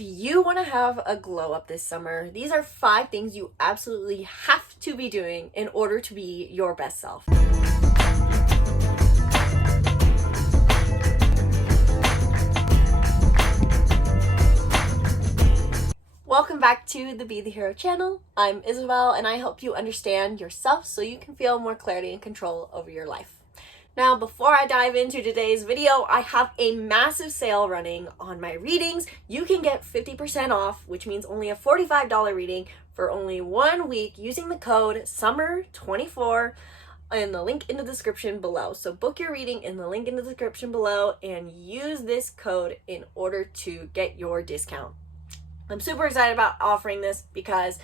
If you want to have a glow up this summer, these are 5 things you absolutely have to be doing in order to be your best self. Welcome back to the Be the Hero channel. I'm Isabelle and I help you understand yourself so you can feel more clarity and control over your life. Now, before I dive into today's video, I have a massive sale running on my readings. You can get 50% off, which means only a $45 reading for only 1 week using the code SUMMER24 in the link in the description below. So book your reading in the link in the description below and use this code in order to get your discount. I'm super excited about offering this because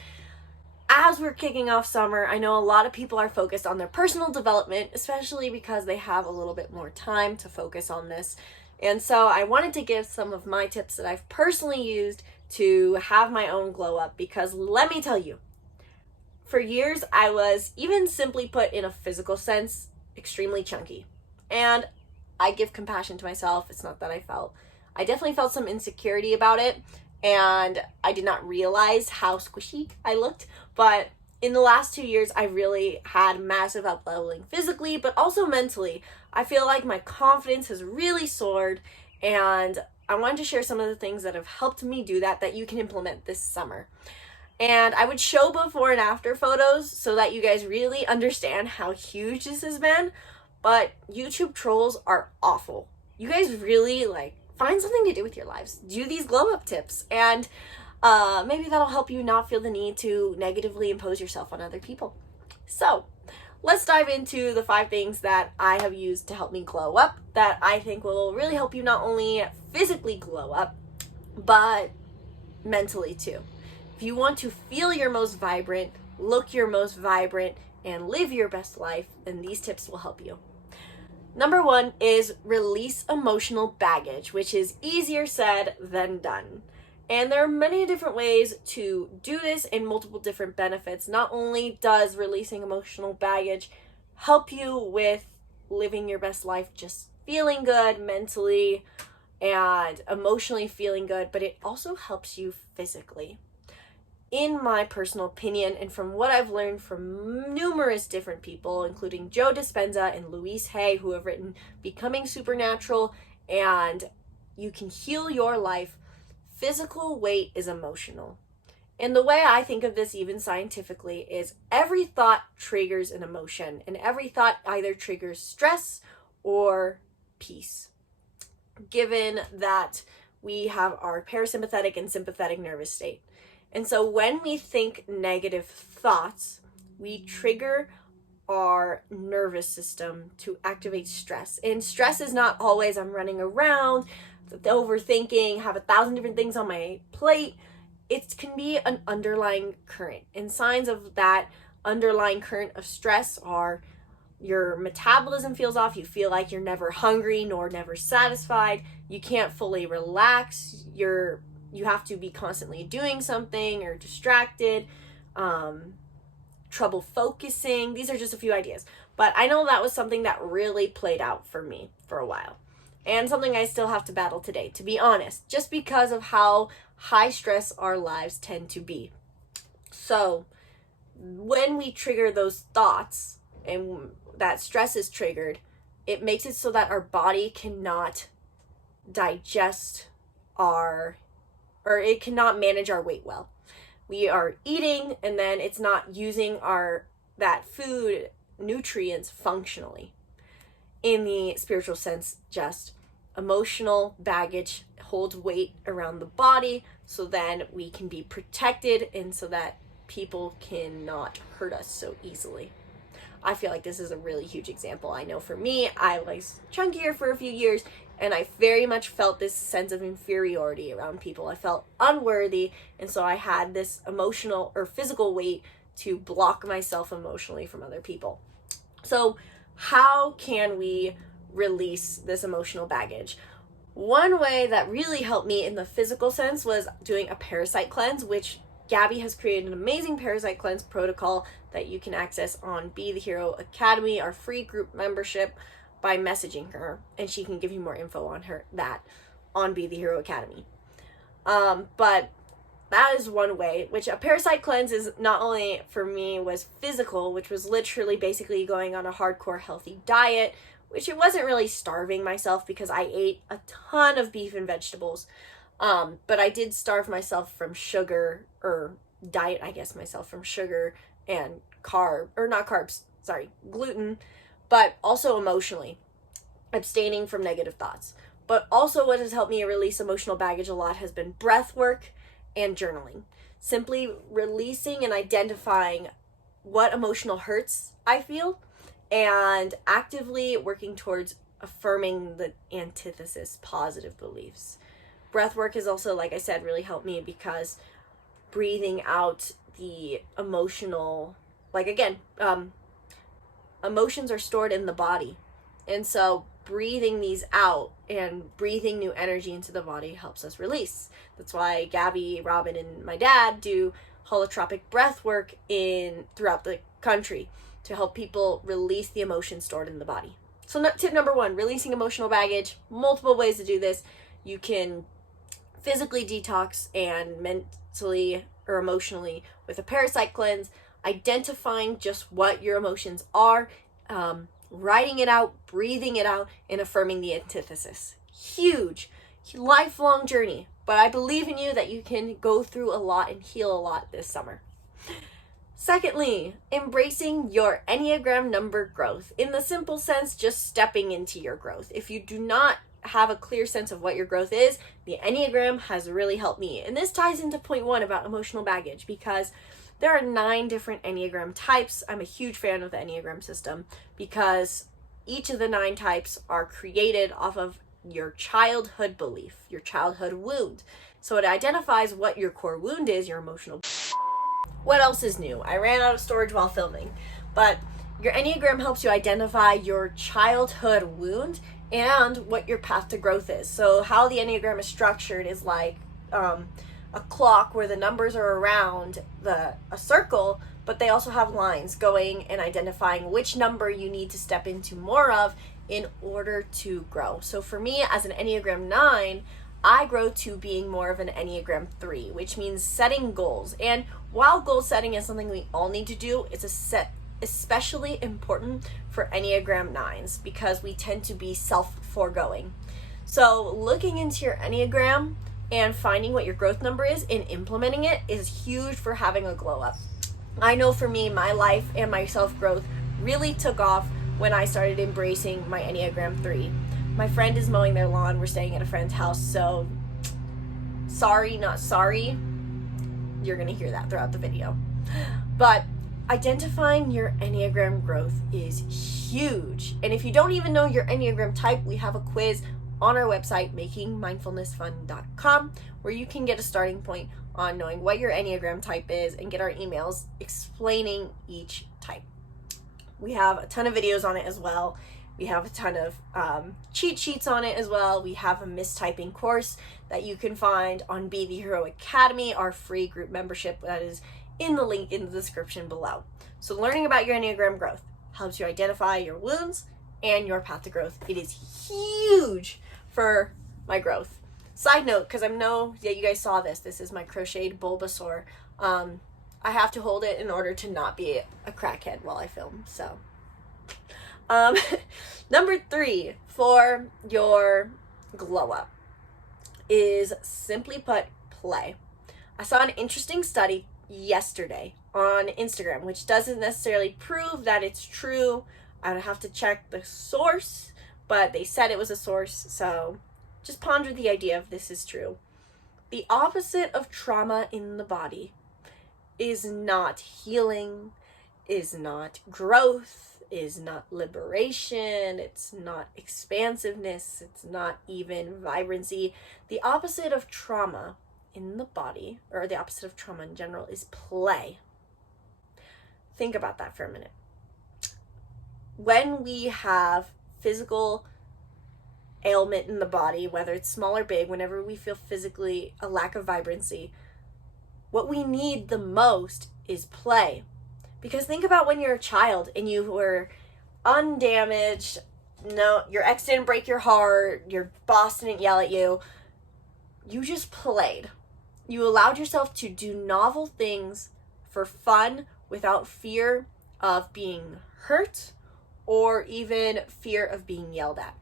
as we're kicking off summer, I know a lot of people are focused on their personal development, especially because they have a little bit more time to focus on this. And so I wanted to give some of my tips that I've personally used to have my own glow up, because let me tell you, for years I was, even simply put in a physical sense, extremely chunky. And I give compassion to myself. It's not that I definitely felt some insecurity about it. And I did not realize how squishy I looked. But in the last 2 years, I really had massive up-leveling physically, but also mentally. I feel like my confidence has really soared, and I wanted to share some of the things that have helped me do that you can implement this summer. And I would show before and after photos so that you guys really understand how huge this has been. But YouTube trolls are awful. You guys really find something to do with your lives. Do these glow up tips, and maybe that'll help you not feel the need to negatively impose yourself on other people. So let's dive into the 5 things that I have used to help me glow up that I think will really help you not only physically glow up, but mentally too. If you want to feel your most vibrant, look your most vibrant, and live your best life, then these tips will help you. Number 1 is release emotional baggage, which is easier said than done. And there are many different ways to do this and multiple different benefits. Not only does releasing emotional baggage help you with living your best life, just feeling good mentally and emotionally feeling good, but it also helps you physically. In my personal opinion, and from what I've learned from numerous different people, including Joe Dispenza and Louise Hay, who have written Becoming Supernatural and You Can Heal Your Life, physical weight is emotional. And the way I think of this, even scientifically, is every thought triggers an emotion, and every thought either triggers stress or peace, given that we have our parasympathetic and sympathetic nervous state. And so when we think negative thoughts, we trigger our nervous system to activate stress. And stress is not always I'm running around, overthinking, have 1,000 different things on my plate. It can be an underlying current. And signs of that underlying current of stress are your metabolism feels off, you feel like you're never hungry nor never satisfied, you can't fully relax, you have to be constantly doing something or distracted, trouble focusing. These are just a few ideas. But I know that was something that really played out for me for a while. And something I still have to battle today, to be honest, just because of how high stress our lives tend to be. So when we trigger those thoughts and that stress is triggered, it makes it so that our body cannot digest it cannot manage our weight well. We are eating and then it's not using that food nutrients functionally. In the spiritual sense, just emotional baggage holds weight around the body, so then we can be protected and so that people cannot hurt us so easily. I feel like this is a really huge example. I know for me, I was chunkier for a few years and I very much felt this sense of inferiority around people. I felt unworthy, and so I had this emotional or physical weight to block myself emotionally from other people. So how can we release this emotional baggage? One way that really helped me in the physical sense was doing a parasite cleanse, which Gabby has created an amazing parasite cleanse protocol that you can access on Be the Hero Academy, our free group membership, by messaging her, and she can give you more info on that on Be the Hero Academy. But that is one way, which a parasite cleanse is not only for me was physical, which was literally basically going on a hardcore healthy diet, which it wasn't really starving myself because I ate a ton of beef and vegetables. But I did starve myself from sugar, or diet, I guess, myself from sugar and gluten, but also emotionally, abstaining from negative thoughts. But also what has helped me release emotional baggage a lot has been breath work and journaling. Simply releasing and identifying what emotional hurts I feel and actively working towards affirming the antithesis positive beliefs. Breath work has also, like I said, really helped me because breathing out the emotional, emotions are stored in the body. And so breathing these out and breathing new energy into the body helps us release. That's why Gabby, Robin, and my dad do holotropic breath work throughout the country to help people release the emotions stored in the body. So tip number 1, releasing emotional baggage. Multiple ways to do this. You can physically detox and mentally or emotionally with a parasite cleanse, identifying just what your emotions are, writing it out, breathing it out, and affirming the antithesis. Huge, lifelong journey, but I believe in you that you can go through a lot and heal a lot this summer. Secondly, embracing your Enneagram number growth. In the simple sense, just stepping into your growth. If you do not have a clear sense of what your growth is, the Enneagram has really helped me. And this ties into point 1 about emotional baggage, because there are 9 different Enneagram types. I'm a huge fan of the Enneagram system because each of the 9 types are created off of your childhood belief, your childhood wound. So it identifies what your core wound is, your emotional. What else is new? I ran out of storage while filming, but your Enneagram helps you identify your childhood wound and what your path to growth is. So how the Enneagram is structured is like a clock where the numbers are around a circle, but they also have lines going and identifying which number you need to step into more of in order to grow. So for me, as an Enneagram 9, I grow to being more of an Enneagram 3, which means setting goals. And while goal setting is something we all need to do, it's especially important for Enneagram 9s because we tend to be self-foregoing. So looking into your Enneagram and finding what your growth number is and implementing it is huge for having a glow up. I know for me, my life and my self-growth really took off when I started embracing my Enneagram 3. My friend is mowing their lawn. We're staying at a friend's house, so sorry, not sorry. You're going to hear that throughout the video. But identifying your Enneagram growth is huge. And if you don't even know your Enneagram type, we have a quiz on our website, makingmindfulnessfun.com, where you can get a starting point on knowing what your Enneagram type is and get our emails explaining each type. We have a ton of videos on it as well. We have a ton of cheat sheets on it as well. We have a mistyping course that you can find on Be the Hero Academy, our free group membership that is in the link in the description below. So learning about your Enneagram growth helps you identify your wounds and your path to growth. It is huge for my growth. Side note, because I know you guys saw this. This is my crocheted Bulbasaur. I have to hold it in order to not be a crackhead while I film. So, number 3 for your glow up is, simply put, play. I saw an interesting study yesterday on Instagram, which doesn't necessarily prove that it's true. I would have to check the source, but they said it was a source, so just ponder the idea if this is true. The opposite of trauma in the body is not healing, is not growth, is not liberation, it's not expansiveness, it's not even vibrancy. The opposite of trauma in the body, or the opposite of trauma in general, is play. Think about that for a minute. When we have physical ailment in the body, whether it's small or big, whenever we feel physically a lack of vibrancy, what we need the most is play. Because think about when you're a child and you were undamaged, no, your ex didn't break your heart, your boss didn't yell at you. you just played. You allowed yourself to do novel things for fun without fear of being hurt or even fear of being yelled at.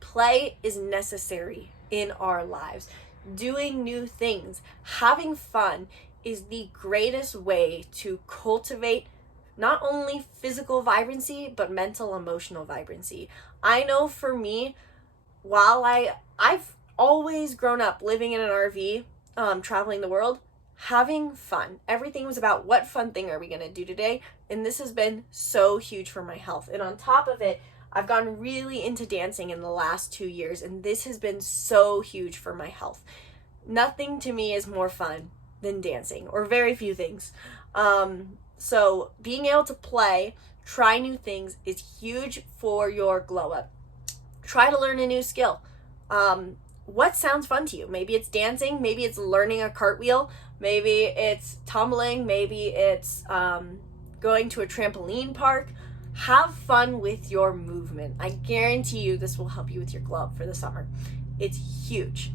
Play is necessary in our lives. Doing new things, having fun is the greatest way to cultivate not only physical vibrancy, but mental, emotional vibrancy. I know for me, while I've always grown up living in an RV, traveling the world, having fun. Everything was about what fun thing are we going to do today? And this has been so huge for my health. And on top of it, I've gotten really into dancing in the last 2 years, and this has been so huge for my health. Nothing to me is more fun than dancing, or very few things. So being able to play, try new things is huge for your glow up. Try to learn a new skill. What sounds fun to you? Maybe it's dancing, maybe it's learning a cartwheel, maybe it's tumbling, maybe it's going to a trampoline park. Have fun with your movement. I guarantee you this will help you with your glow up for the summer. It's huge.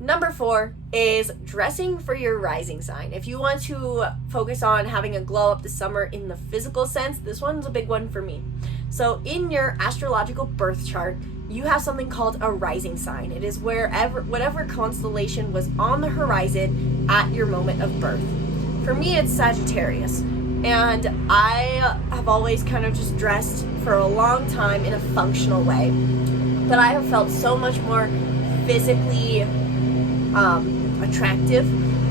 Number 4 is dressing for your rising sign. If you want to focus on having a glow up this summer in the physical sense, this one's a big one for me. So in your astrological birth chart, you have something called a rising sign. It is whatever constellation was on the horizon at your moment of birth. For me, it's Sagittarius. And I have always kind of just dressed for a long time in a functional way. But I have felt so much more physically attractive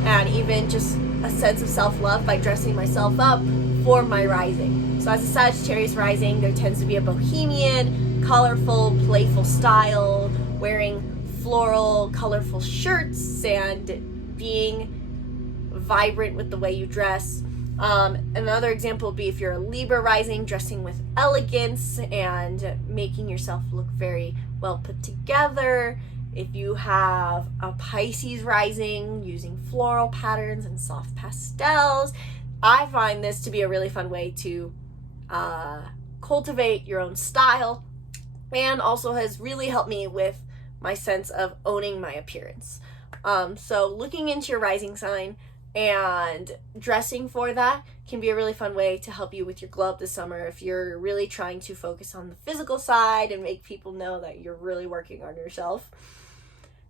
and even just a sense of self-love by dressing myself up for my rising. So as a Sagittarius rising, there tends to be a bohemian, colorful, playful style, wearing floral, colorful shirts and being vibrant with the way you dress. Another example would be if you're a Libra rising, dressing with elegance and making yourself look very well put together. If you have a Pisces rising, using floral patterns and soft pastels. I find this to be a really fun way to cultivate your own style, and also has really helped me with my sense of owning my appearance. So looking into your rising sign and dressing for that can be a really fun way to help you with your glow up this summer if you're really trying to focus on the physical side and make people know that you're really working on yourself.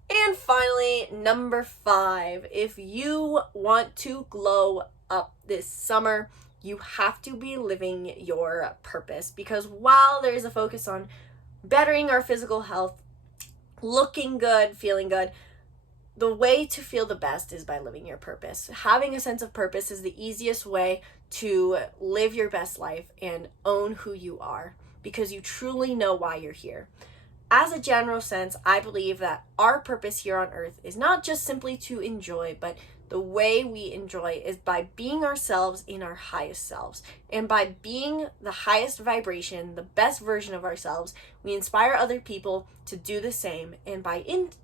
And finally, number 5, if you want to glow up this summer, you have to be living your purpose, because while there is a focus on bettering our physical health, looking good, feeling good, the way to feel the best is by living your purpose. Having a sense of purpose is the easiest way to live your best life and own who you are, because you truly know why you're here. As a general sense, I believe that our purpose here on earth is not just simply to enjoy, but the way we enjoy is by being ourselves in our highest selves. And by being the highest vibration, the best version of ourselves, we inspire other people to do the same. And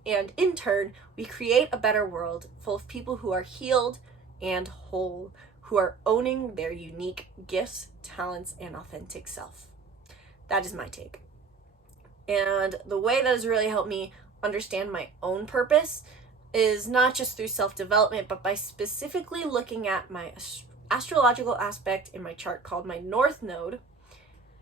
in turn, we create a better world full of people who are healed and whole, who are owning their unique gifts, talents, and authentic self. That is my take. And the way that has really helped me understand my own purpose is not just through self-development, but by specifically looking at my astrological aspect in my chart called my North Node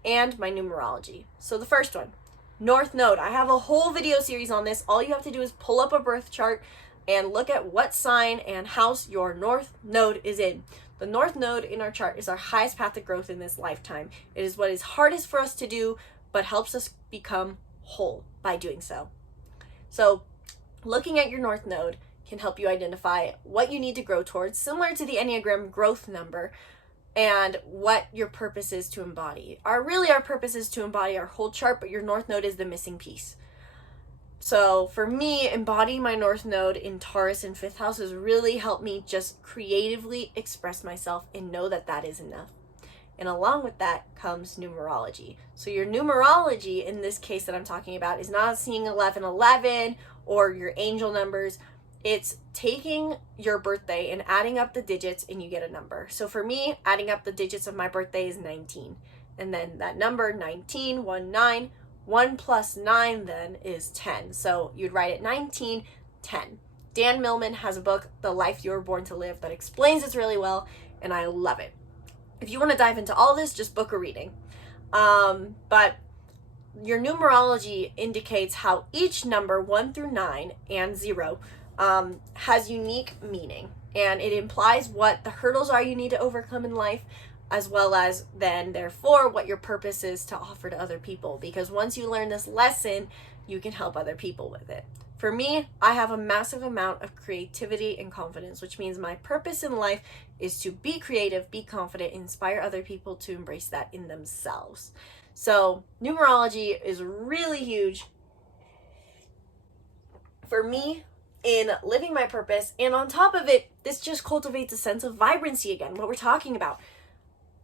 and my numerology. So the first one, North Node. I have a whole video series on this. All you have to do is pull up a birth chart and look at what sign and house your North Node is in. The North Node in our chart is our highest path of growth in this lifetime. It is what is hardest for us to do, but helps us become whole by doing so. So looking at your North Node can help you identify what you need to grow towards, similar to the Enneagram growth number, and what your purpose is to embody. Our purpose is to embody our whole chart, but your North Node is the missing piece. So for me, embodying my North Node in Taurus and 5th house has really helped me just creatively express myself and know that that is enough. And along with that comes numerology. So your numerology in this case that I'm talking about is not seeing 1111 or your angel numbers. It's taking your birthday and adding up the digits and you get a number. So for me, adding up the digits of my birthday is 19. And then that number 1 plus 9 then is 10. So you'd write it 19, 10. Dan Millman has a book, The Life You Were Born to Live, that explains this really well, and I love it. If you want to dive into all this, just book a reading. But your numerology indicates how each number 1 through 9 and 0 has unique meaning, and it implies what the hurdles are you need to overcome in life, as well as then therefore what your purpose is to offer to other people, because once you learn this lesson, you can help other people with it. For me, I have a massive amount of creativity and confidence, which means my purpose in life is to be creative, be confident, inspire other people to embrace that in themselves. So numerology is really huge for me in living my purpose. And on top of it, this just cultivates a sense of vibrancy again, what we're talking about.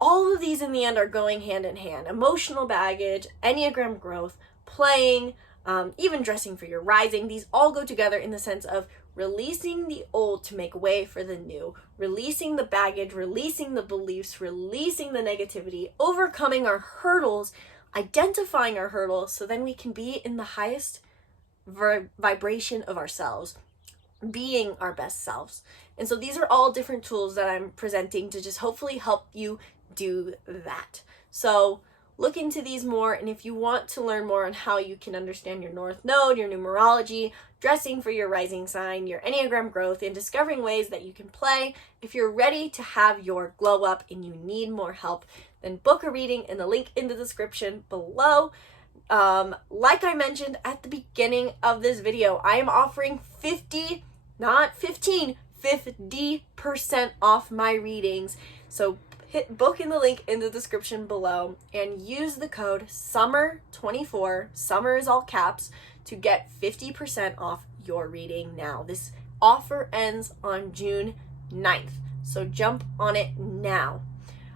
All of these in the end are going hand in hand. Emotional baggage, Enneagram growth, playing, even dressing for your rising. These all go together in the sense of releasing the old to make way for the new, releasing the baggage, releasing the beliefs, releasing the negativity, overcoming our hurdles, identifying our hurdles, so then we can be in the highest vibration of ourselves, being our best selves. And so these are all different tools that I'm presenting to just hopefully help you do that. So look into these more, and if you want to learn more on how you can understand your North Node, your numerology, dressing for your rising sign, your Enneagram growth, and discovering ways that you can play, if you're ready to have your glow up and you need more help, then book a reading in the link in the description below. Like I mentioned at the beginning of this video, I am offering 50% off my readings. So book in the link in the description below and use the code SUMMER24, summer is all caps, to get 50% off your reading now. This offer ends on June 9th, so jump on it now.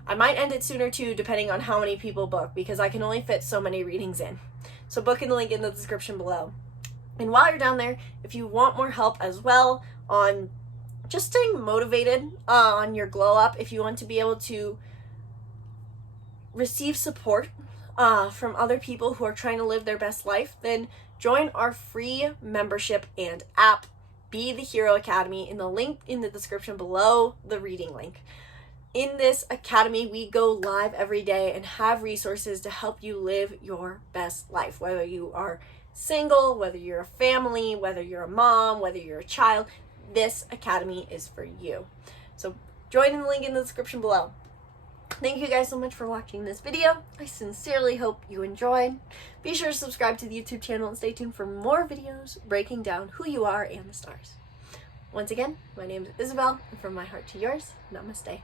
I might end it sooner too, depending on how many people book, because I can only fit so many readings in. So book in the link in the description below. And while you're down there, if you want more help as well on just staying motivated on your glow up, if you want to be able to receive support from other people who are trying to live their best life, then join our free membership and app, Be the Hero Academy, in the link in the description below the reading link. In this academy, we go live every day and have resources to help you live your best life, whether you are single, whether you're a family, whether you're a mom, whether you're a child. This academy is for you. So join in the link in the description below. Thank you guys so much for watching this video. I sincerely hope you enjoyed. Be sure to subscribe to the YouTube channel and stay tuned for more videos breaking down who you are and the stars. Once again, my name is Isabelle, and from my heart to yours, namaste.